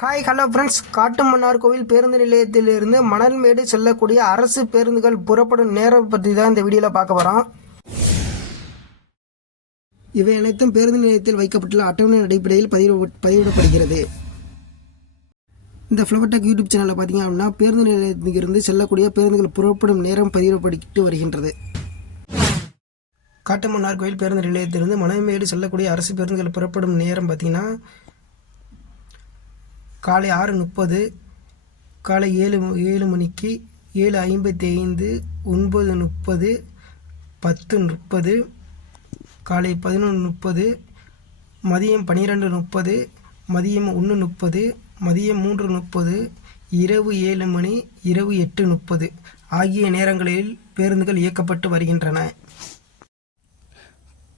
Hi hello friends Kattumannar கோவில் பேருந்து நிலையத்திலிருந்து மணல்மேடு செல்லக்கூடிய அரசு பேருந்துகள் புறப்படும் நேரம் பற்றி தான் இந்த வீடியோவில் பார்க்க போகிறோம் இவை அனைத்தும் பேருந்து நிலையத்தில் வைக்கப்பட்டுள்ள அட்டவணை அடிப்படையில் பதிவு பதிவிடப்படுகிறது. இந்த ஃப்ளவர்டெக் யூடியூப் சேனலில் பார்த்தீங்க அப்படின்னா பேருந்து நிலையத்திலிருந்து செல்லக்கூடிய பேருந்துகள் புறப்படும் நேரம் பதிவிடப்பட்டு வருகின்றது. காட்டுமன்னார் கோயில் பேருந்து நிலையத்திலிருந்து மணல்மேடு செல்லக்கூடிய அரசு பேருந்துகள் புறப்படும் நேரம் பார்த்தீங்கன்னா காலை ஆறு முப்பது காலை ஏழு ஏழு மணிக்கு ஏழு ஐம்பத்தி ஐந்து ஒன்பது முப்பது பத்து முப்பது காலை பதினொன்று முப்பது மதியம் பன்னிரெண்டு முப்பது மதியம் ஒன்று முப்பது மதியம் மூன்று முப்பது இரவு ஏழு மணி இரவு எட்டு முப்பது ஆகிய நேரங்களில் பேருந்துகள் இயக்கப்பட்டு வருகின்றன.